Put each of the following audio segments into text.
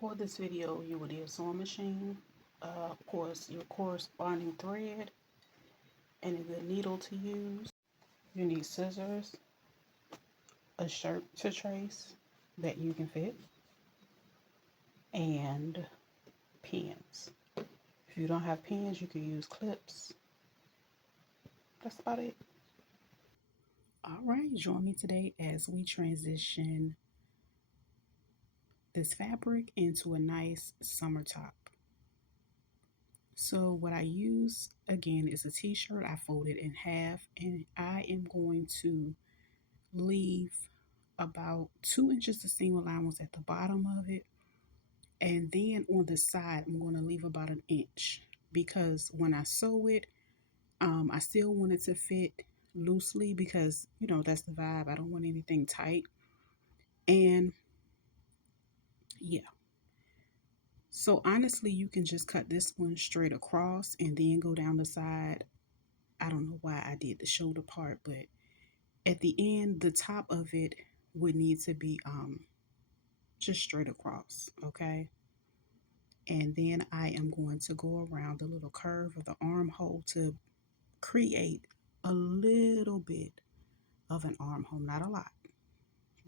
For this video, you will need a sewing machine, of course, your corresponding thread, and a good needle to use. You need scissors, a shirt to trace that you can fit, and pins. If you don't have pins, you can use clips. That's about it. All right, join me today as we transition this fabric into a nice summer top. So what I use again is a t-shirt. I folded in half, and I am going to leave about 2 inches of seam allowance at the bottom of it, and then on the side I'm going to leave about an inch, because when I sew it, I still want it to fit loosely, because that's the vibe. I don't want anything tight. And yeah, so honestly, you can just cut this one straight across and then go down the side. I don't know why I did the shoulder part, but at the end, the top of it would need to be just straight across, okay? And then I am going to go around the little curve of the armhole to create a little bit of an armhole, not a lot,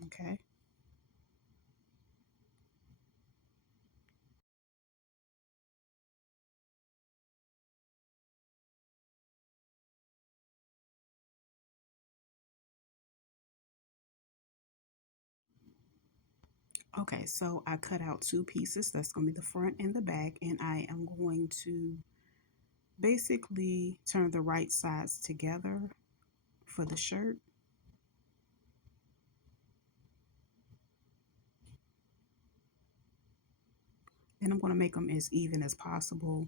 okay? Okay, so I cut out two pieces. That's going to be the front and the back, and I am going to basically turn the right sides together for the shirt. And I'm going to make them as even as possible.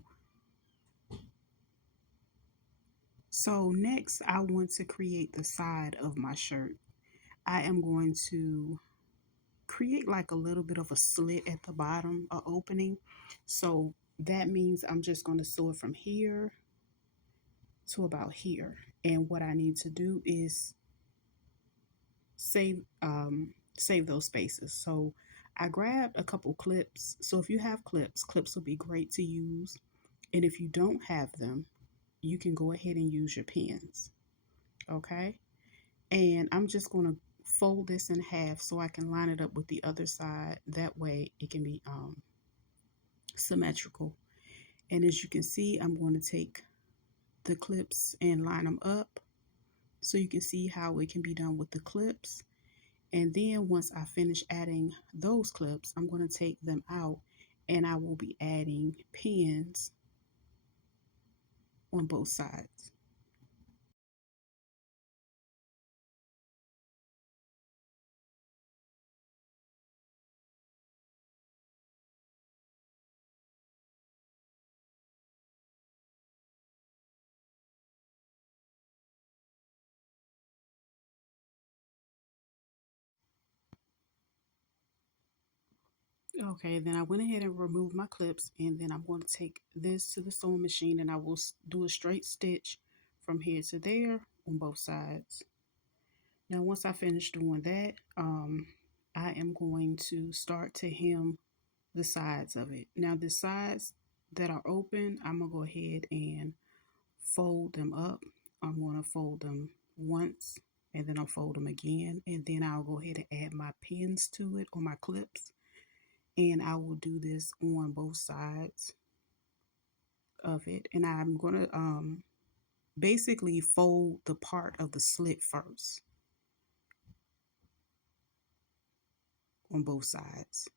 So next, I want to create the side of my shirt. I am going to create like a little bit of a slit at the bottom, a opening. So that means I'm just going to sew it from here to about here. And what I need to do is save those spaces. So I grabbed a couple clips. So if you have clips, clips will be great to use. And if you don't have them, you can go ahead and use your pins. Okay. And I'm just going to fold this in half so I can line it up with the other side. That way it can be symmetrical. And as you can see, I'm going to take the clips and line them up so you can see how it can be done with the clips. And then once I finish adding those clips, I'm going to take them out and I will be adding pins on both sides. Okay, then I went ahead and removed my clips, and then I'm going to take this to the sewing machine and I will do a straight stitch from here to there on both sides. Now once I finish doing that, I am going to start to hem the sides of it. Now the sides that are open, I'm going to go ahead and fold them up. I'm going to fold them once, and then I'll fold them again, and then I'll go ahead and add my pins to it, or my clips. And I will do this on both sides of it. And I'm going to basically fold the part of the slit first on both sides.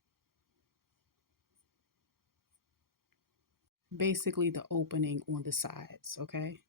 Basically the opening on the sides, okay?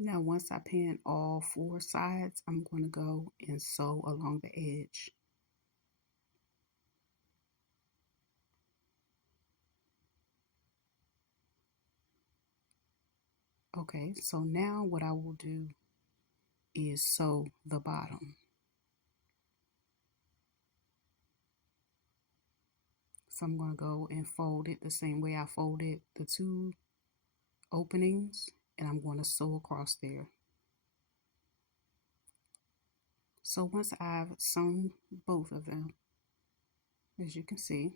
Now, once I pin all four sides, I'm going to go and sew along the edge. Okay, so now what I will do is sew the bottom. So I'm going to go and fold it the same way I folded the two openings, and I'm going to sew across there. So once I've sewn both of them, as you can see,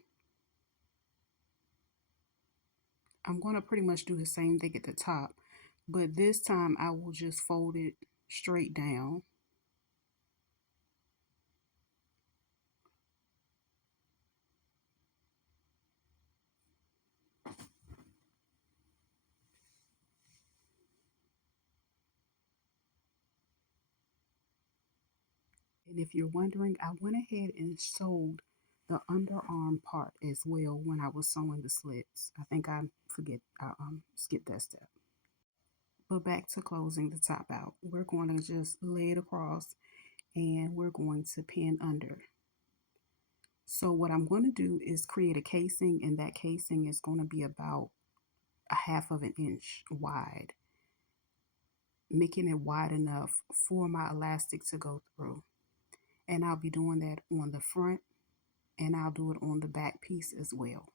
I'm going to pretty much do the same thing at the top, but this time I will just fold it straight down. And if you're wondering, I went ahead and sewed the underarm part as well when I was sewing the slits. I think I skipped that step. But back to closing the top out. We're going to just lay it across and we're going to pin under. So what I'm going to do is create a casing, and that casing is going to be about a half of an inch wide, making it wide enough for my elastic to go through. And I'll be doing that on the front, and I'll do it on the back piece as well.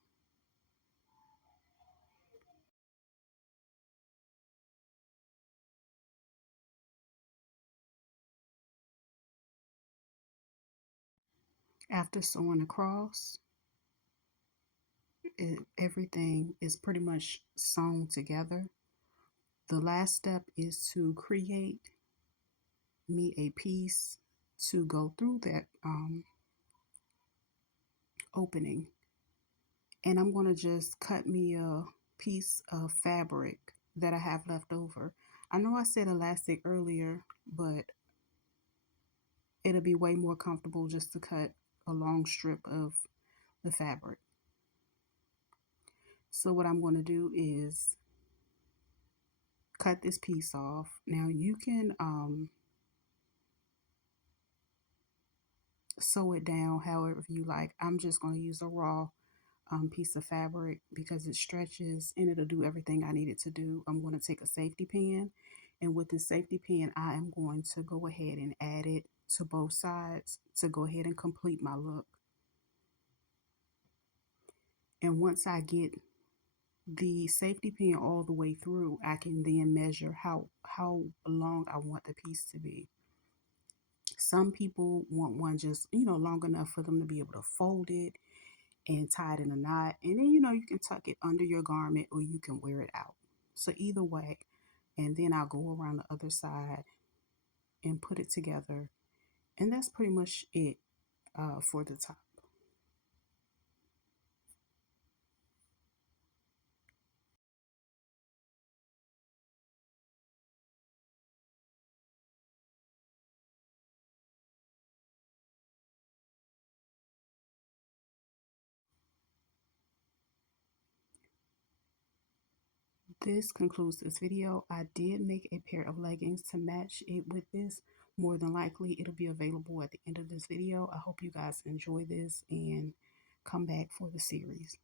After sewing across, everything is pretty much sewn together. The last step is to create me a piece to go through that opening. And I'm going to just cut me a piece of fabric that I have left over. I know I said elastic earlier, but it'll be way more comfortable just to cut a long strip of the fabric. So what I'm going to do is cut this piece off. Now you can sew it down however you like. I'm just going to use a raw piece of fabric because it stretches and it'll do everything I need it to do. I'm going to take a safety pin, and with the safety pin I am going to go ahead and add it to both sides to go ahead and complete my look. And once I get the safety pin all the way through, I can then measure how long I want the piece to be. Some people want one just, long enough for them to be able to fold it and tie it in a knot. And then, you can tuck it under your garment or you can wear it out. So either way, and then I'll go around the other side and put it together. And that's pretty much it for the top. This concludes this video. I did make a pair of leggings to match it with this. More than likely, it'll be available at the end of this video. I hope you guys enjoy this and come back for the series.